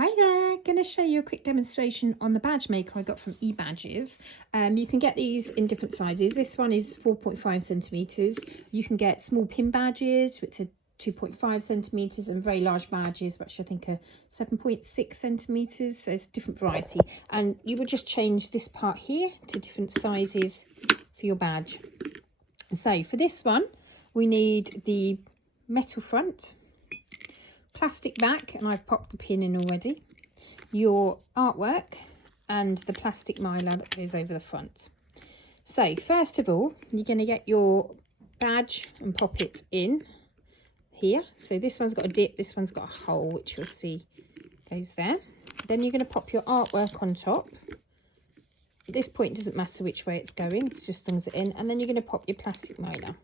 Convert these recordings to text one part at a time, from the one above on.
Hi there, going to show you a quick demonstration on the badge maker I got from eBadges. You can get these in different sizes. This one is 4.5 centimetres. You can get small pin badges which are 2.5 centimetres and very large badges which I think are 7.6 centimetres. So there's a different variety, and you would just change this part here to different sizes for your badge. So for this one we need the metal front, plastic back, and I've popped the pin in already, your artwork, and the plastic mylar that goes over the front. So first of all, you're going to get your badge and pop it in here. So this one's got a dip, this one's got a hole, which you'll see goes there. Then you're going to pop your artwork on top. At this point it doesn't matter which way it's going, it's just as long as it's in. And then you're going to pop your plastic mylar.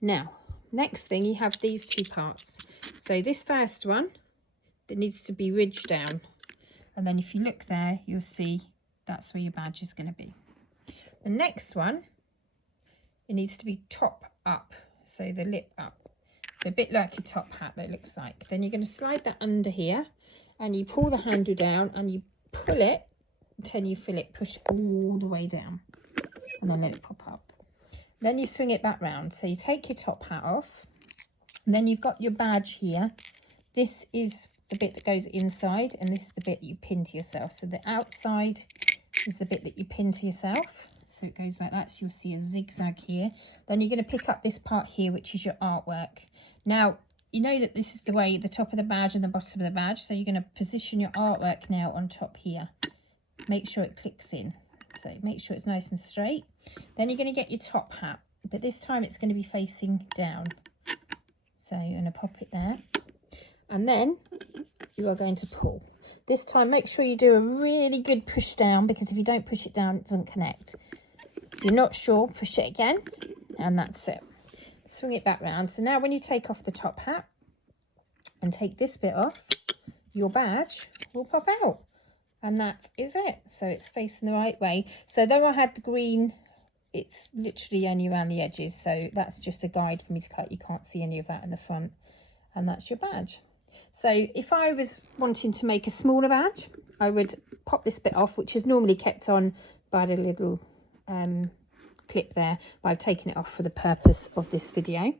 Now next thing, you have these two parts. So this first one, that needs to be ridged down, and then if you look there you'll see that's where your badge is going to be. The next one, it needs to be top up, so the lip up, so a bit like a top hat that looks like. Then you're going to slide that under here and you pull the handle down and you pull it until you feel it push all the way down, and then let it pop up. Then you swing it back round. So you take your top hat off, and then you've got your badge here. This is the bit that goes inside, and this is the bit that you pin to yourself. So the outside is the bit that you pin to yourself. So it goes like that. So you'll see a zigzag here. Then you're going to pick up this part here, which is your artwork. Now, you know that this is the way, the top of the badge and the bottom of the badge. So you're going to position your artwork now on top here. Make sure it clicks in. So make sure it's nice and straight. Then you're going to get your top hat, but this time it's going to be facing down. So you're going to pop it there, and then you are going to pull. This time make sure you do a really good push down, because if you don't push it down it doesn't connect. If you're not sure, push it again, and that's it. Swing it back round. So now when you take off the top hat and take this bit off, your badge will pop out. And that is it. So it's facing the right way. So though I had the green, it's literally only around the edges. So that's just a guide for me to cut. You can't see any of that in the front. And that's your badge. So if I was wanting to make a smaller badge, I would pop this bit off, which is normally kept on by the little clip there. But I've taken it off for the purpose of this video.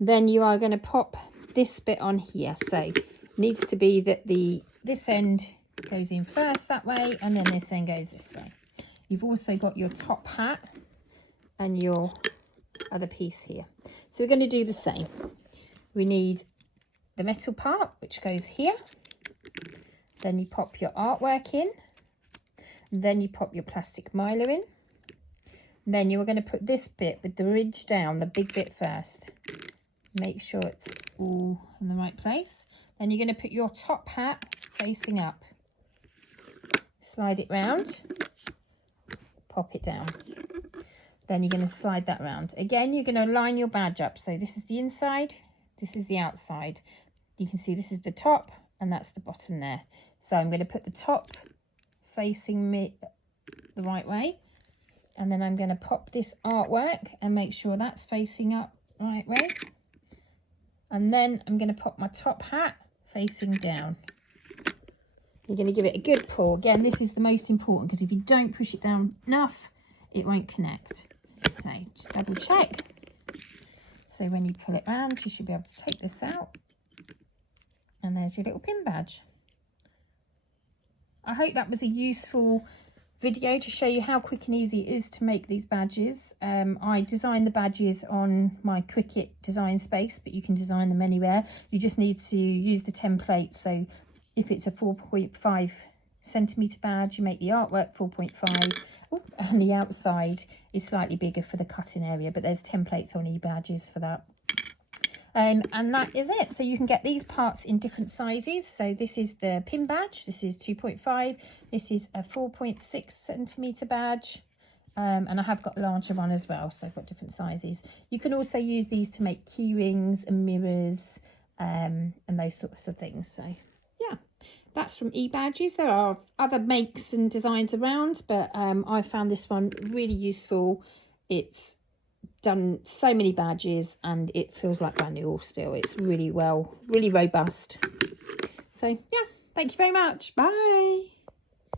Then you are going to pop this bit on here. So it needs to be that this end goes in first that way, and then this end goes this way. You've also got your top hat and your other piece here. So we're going to do the same. We need the metal part, which goes here. Then you pop your artwork in. Then you pop your plastic mylar in. Then you are going to put this bit with the ridge down, the big bit first. Make sure it's all in the right place. Then you're going to put your top hat facing up. Slide it round, pop it down. Then you're going to slide that round. Again, you're going to line your badge up. So this is the inside, this is the outside. You can see this is the top and that's the bottom there. So I'm going to put the top facing me the right way. And then I'm going to pop this artwork and make sure that's facing up the right way. And then I'm going to pop my top hat facing down. You're going to give it a good pull. Again, this is the most important, because if you don't push it down enough, it won't connect. So just double check. So when you pull it around, you should be able to take this out. And there's your little pin badge. I hope that was a useful video to show you how quick and easy it is to make these badges. I designed the badges on my Cricut design space, but you can design them anywhere. You just need to use the template. So if it's a 4.5 centimetre badge, you make the artwork 4.5. And the outside is slightly bigger for the cutting area, but there's templates on eBadges for that. And that is it. So you can get these parts in different sizes. So this is the pin badge. This is 2.5. This is a 4.6 centimetre badge. And I have got a larger one as well. So I've got different sizes. You can also use these to make key rings and mirrors and those sorts of things. So yeah, that's from eBadges. There are other makes and designs around, but I found this one really useful. It's done so many badges and it feels like brand new still. It's really robust. So yeah, Thank you very much. Bye.